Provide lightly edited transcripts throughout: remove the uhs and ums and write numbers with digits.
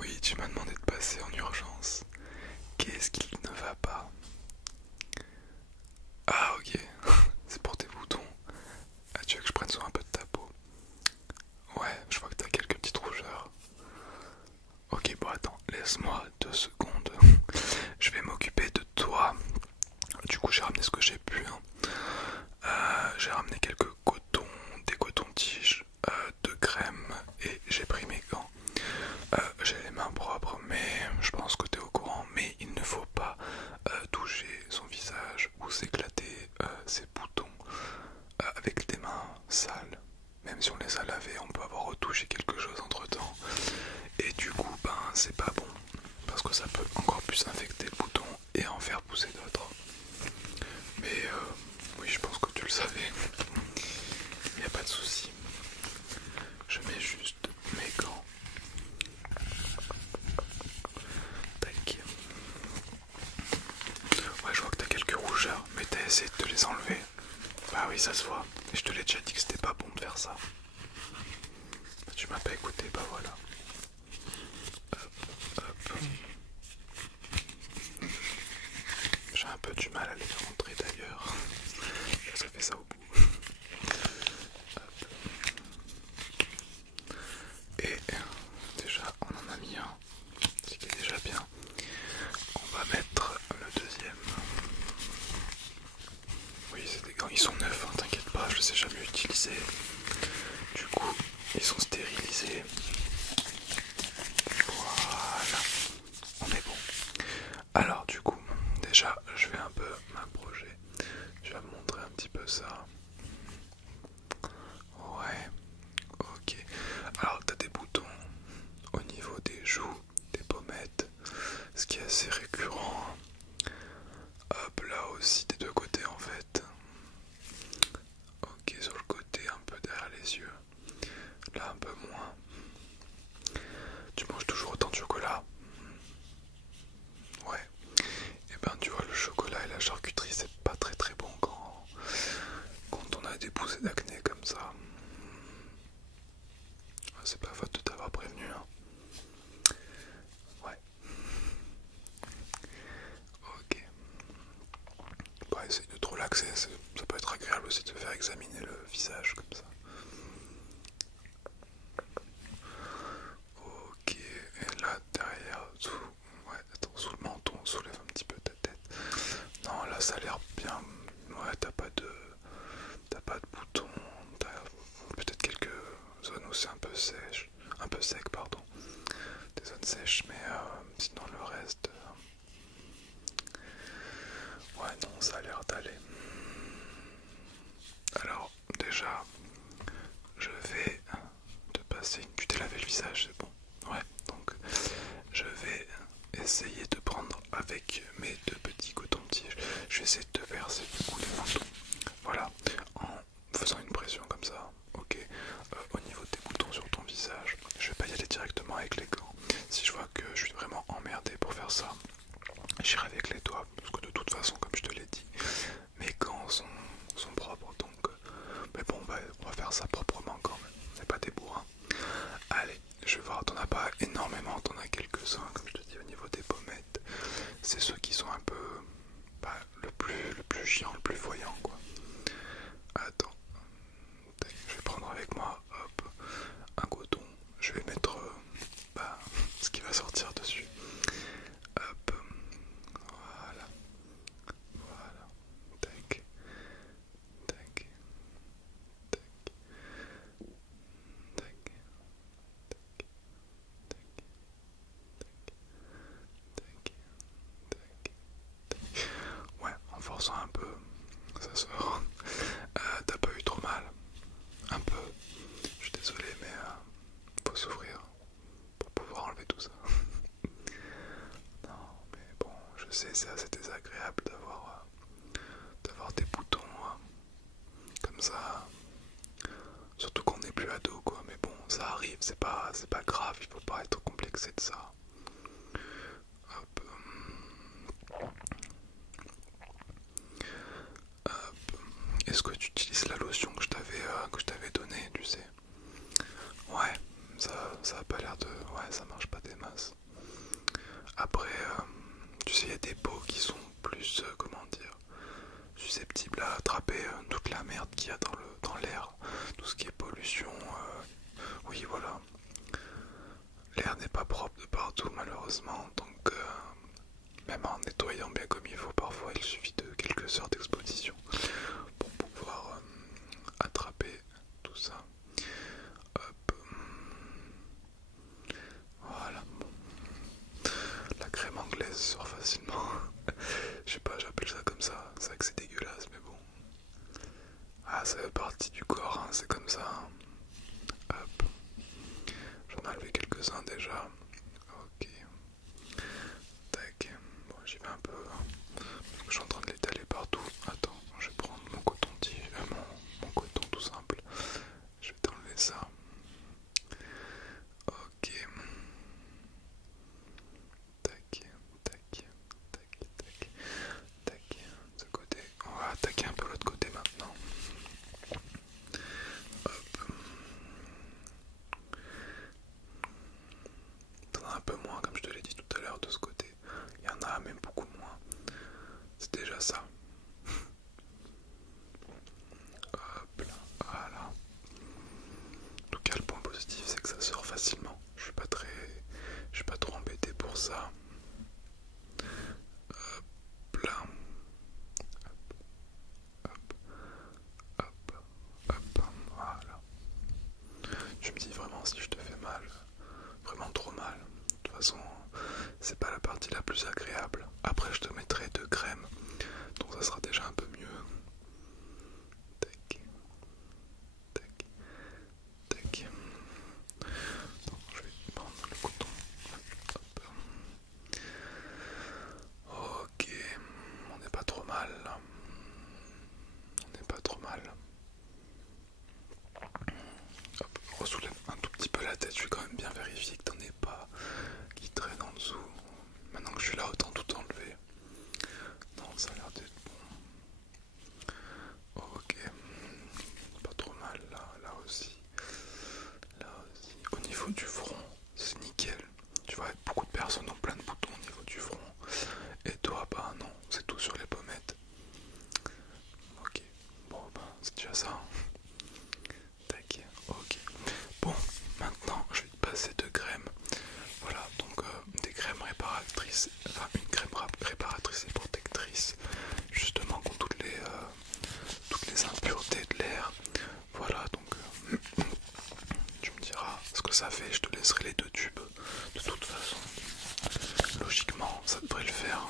Oui, tu m'as demandé de passer en urgence. Qu'est-ce qu'il ne va pas? Ah ok, c'est pour tes boutons. Ah, tu veux que je prenne soin un peu de ta peau? Ouais, je vois que t'as quelques petites rougeurs. Ok, bon attends, laisse-moi 2 secondes. Je vais m'occuper de toi. Du coup, j'ai ramené ce que j'ai pu, hein. J'ai ramené quelques cotons, des cotons-tiges, de crème et j'ai pris mes gants. J'ai les mains propres, mais je pense que tu es au courant. Mais il ne faut pas toucher son visage ou s'éclater ses boutons avec des mains sales. Même si on les a lavés, on peut avoir retouché quelque chose entre temps. Et du coup, ben c'est pas bon. Parce que ça peut encore plus infecter le bouton et en faire pousser d'autres. Mais oui, je pense que tu le savais. Il n'y a pas de souci. Je mets juste mes gants. Tac. Ouais, je vois que t'as quelques rougeurs, mais t'as essayé de te les enlever. Bah oui, ça se voit. Et je te l'ai déjà dit que c'était pas bon de faire ça. Bah, tu m'as pas écouté, bah voilà. Hop. J'ai un peu du mal à les rentrer d'ailleurs. Ça fait ça au bout. Hop. Et déjà, on en a mis un. Ce qui est déjà bien. On va mettre le deuxième. Oui, c'est des gants, ils sont neufs, hein, t'inquiète pas, je les ai jamais utilisés. Du coup, ils sont stérilisés. Voilà, on est bon. Alors du coup, déjà, je vais un peu m'approcher. Je vais me montrer un petit peu ça. Ouais, ok. Alors, t'as des boutons au niveau des joues, des pommettes, ce qui est assez récurrent. Hop, là aussi, des deux côtés en fait. Ok, sur le côté, un peu derrière les yeux. Là, un peu moins. Tu manges toujours autant de chocolat? Ouais. Et ben, tu vois, le chocolat et la charcuterie, c'est pas très très bon quand on a des poussées d'acné comme ça. C'est pas faute de t'avoir prévenu, hein. Ouais. Ok. Bah, essaye de te relaxer, ça peut être agréable aussi de te faire examiner le visage comme ça. Ok, et là derrière, ouais, attends, sous le menton, soulève un petit peu ta tête. Non, là ça a l'air bien. Ouais, t'as pas de boutons, t'as peut-être quelques zones où c'est un peu sec, pardon. Des zones sèches, mais sinon le reste, ouais, non, ça a l'air d'aller. Alors, déjà, je vais te passer tu t'es lavé le visage, c'est bon. Ouais, donc je vais essayer de prendre avec mes deux petits cotons-tiges. Je vais essayer de te verser du coup les boutons. Voilà, en faisant une pression comme ça. Ok, au niveau des boutons sur ton visage. Je vais pas y aller directement avec les gants. Si je vois que je suis vraiment emmerdé pour faire ça, j'irai avec les doigts. Parce que de toute façon, comme je te l'ai dit, mes gants sont propres. Donc, mais bon, on va faire ça proprement quand même. C'est pas des bourrins. Allez, je vais voir, t'en as pas énormément, t'en as quelques-uns, comme je te dis, au niveau des pommettes. C'est ceux qui sont un peu bah, le plus chiant, le plus voyant, quoi. Attends, je vais prendre avec moi, hop, un coton. Je vais mettre bah, ce qui va sortir dessus. Hop, voilà, voilà, tac, tac, tac, tac, tac, tac. Ouais, en forçant un peu, ça sort. T'as pas eu trop mal? Un peu. Je suis désolé, mais faut s'ouvrir pour pouvoir enlever tout ça. Non, mais bon, je sais, c'est assez désagréable d'avoir des boutons comme ça. Surtout qu'on n'est plus ado, quoi. Mais bon, ça arrive, c'est pas grave, il faut pas être complexé de ça. Hop. Hop. Est-ce que tu utilises la lotion que je t'avais donnée, tu sais? Ouais, ça a pas l'air de... Ouais, ça marche pas des masses. l'air n'est pas propre de partout malheureusement, donc même en nettoyant bien comme il faut, parfois il suffit de quelques heures d'exposition pour pouvoir attraper tout ça. Hop. Voilà. Bon. La crème anglaise sort facilement. Je sais pas, j'appelle ça comme ça. C'est vrai que c'est dégueulasse, mais bon. Ah, ça fait partie du corps, hein, c'est comme ça. Hop. J'en ai enlevé quelques-uns déjà. Ok. Tac. Bon, j'y vais un peu. Parce que je suis en train de l'étaler partout. Attends, je vais prendre mon coton-tige, mon coton tout simple. Je vais t'enlever ça. Ok. Tac, tac, tac, tac, tac. De ce côté. On va attaquer un peu l'autre côté maintenant. Hop. T'en as un peu moins, comme je te l'ai dit tout à l'heure, de ce côté. Il y en a même beaucoup moins. C'est déjà ça. Hop là, voilà. En tout cas, le point positif, c'est que ça sort facilement. Je suis pas trop embêté pour ça. Hop là. Hop, hop, hop, voilà. Tu me dis vraiment si je te fais mal, vraiment trop mal. De toute façon, c'est pas la partie la plus agréable. Après, je te mettrai de crème, donc ça sera déjà un peu mieux. Tac, tac, tac. Donc, je vais prendre le coton. Hop. Ok, on n'est pas trop mal. On n'est pas trop mal. Hop, ressoulève un tout petit peu la tête, je vais quand même bien vérifier que t'en aies pas qui traîne en dessous. Maintenant que je suis là, autant tout enlever. Non, ça a l'air d'être bon. Ok, pas trop mal là aussi. Là aussi. Au niveau du front, c'est nickel. Tu vois, beaucoup de personnes ont plein de boutons au niveau du front. Et toi, bah non, c'est tout sur les pommettes. Ok, bon bah c'est déjà ça. Tac, ok. Bon, maintenant je vais te passer de crème. Voilà, donc des crèmes réparatrices, enfin une crème réparatrice et protectrice, justement contre toutes les impuretés de l'air. Voilà, donc tu me diras ce que ça fait, je te laisserai les deux tubes. De toute façon, logiquement, ça devrait le faire.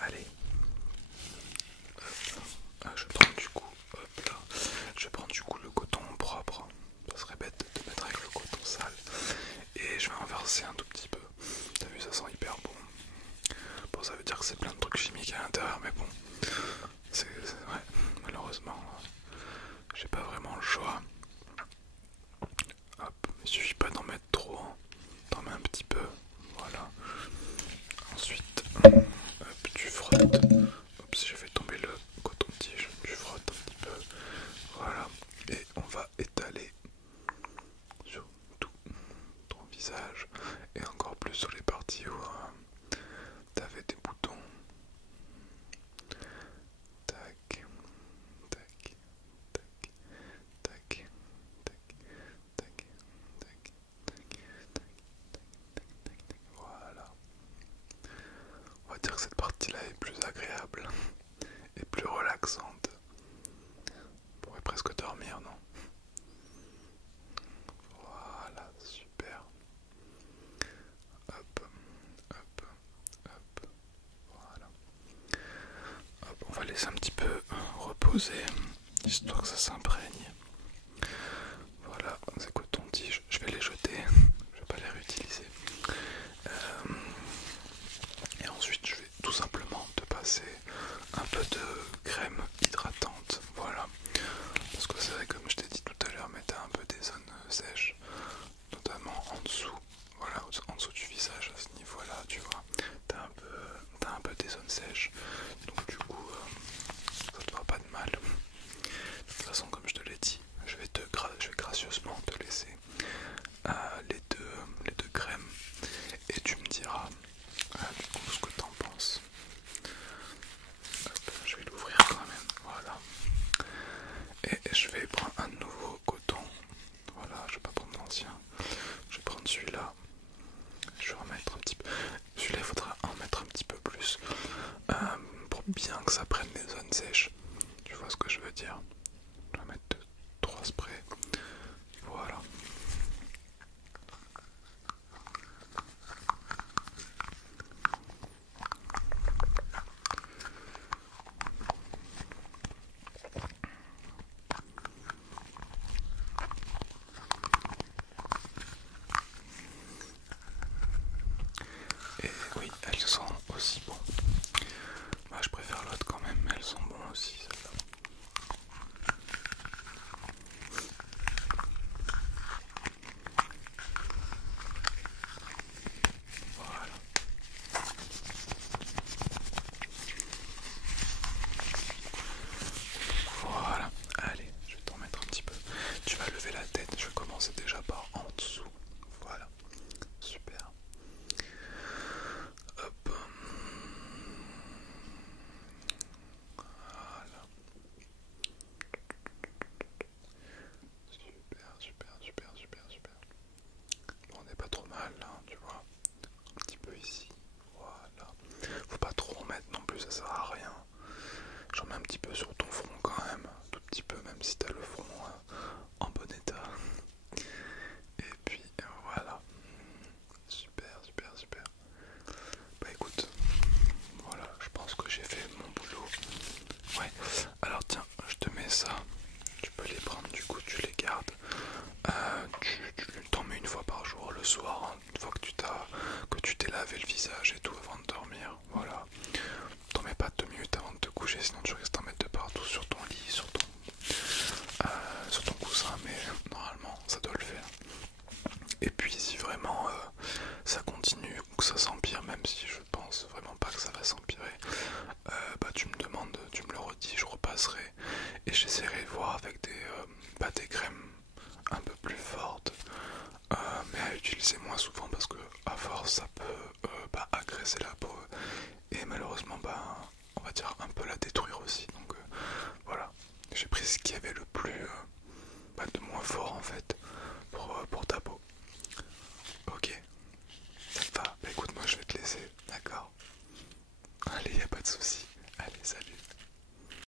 Allez, je prends du coup, hop là, je prends du coup le coton propre. Ça serait bête de mettre avec le coton sale. Et je vais en verser un tout petit peu. T'as vu, ça sent hyper bon. Bon, ça veut dire que c'est plein de trucs chimiques à l'intérieur, mais bon, ouais, malheureusement, j'ai pas vraiment le choix. Hop, il suffit pas d'en mettre trop, hein. T'en mets un petit peu, voilà. Ensuite, hop, tu frottes. Hop, si j'ai fait tomber le coton-tige, tu frottes un petit peu, voilà. Et on va étaler sur tout ton visage et encore plus sur les parties où t'avais des boutons. Tac, tac, tac, tac, tac, tac, tac, tac, tac, voilà. On va dire que cette partie-là est plus agréable et plus relaxante. On pourrait presque dormir, non? Voilà, super. Hop, hop, hop, voilà. Hop, on va laisser un petit peu reposer, histoire que ça s'imprègne. Voilà, c'est coton-tige, je vais les jeter, je vais pas les réutiliser. Et ensuite je vais tout simplement te passer un peu de crème hydratante, voilà. Parce que c'est vrai, comme je t'ai dit tout à l'heure, mais t'as un peu des zones sèches, notamment en dessous, voilà, en dessous du visage, à ce niveau-là, tu vois. T'as un peu des zones sèches, donc du coup, ça te fera pas de mal. De toute façon, comme je te l'ai tu vas lever la tête. Je vais commencer déjà par en dessous. Voilà, super. Hop. Voilà. Super, super, super, super, super. Bon, on n'est pas trop mal là, tu vois. Un petit peu ici. Voilà. Faut pas trop en mettre non plus, ça sert à rien. J'en mets un petit peu sur ton front quand même. Tout petit peu, même si t'as le front en bon état. Et puis voilà. Super, super, super. Bah écoute, voilà, je pense que j'ai fait mon boulot. Ouais, alors tiens, je te mets ça. Tu peux les prendre, du coup tu les gardes. Tu t'en mets une fois par jour, le soir, hein, une fois que tu t'es lavé le visage et tout avant de dormir. Voilà. T'en mets pas 2 minutes avant de te coucher, sinon tu risques d'en mettre de partout sur ton lit, sur ton coussin, mais normalement ça doit le faire. Et puis si vraiment ça continue ou que ça s'empire, même si je pense vraiment pas que ça va s'empirer, bah tu me demandes, tu me le redis, je repasserai et j'essaierai de voir avec des crèmes un peu plus fortes, mais à utiliser moins souvent parce que à force ça peut agresser la peau et malheureusement on va dire un peu la détruire aussi. Donc voilà, j'ai pris ce qui avait le plus de moins fort en fait pour ta peau. Ok, ça te va? Bah écoute, moi je vais te laisser, d'accord? Allez, y a pas de souci.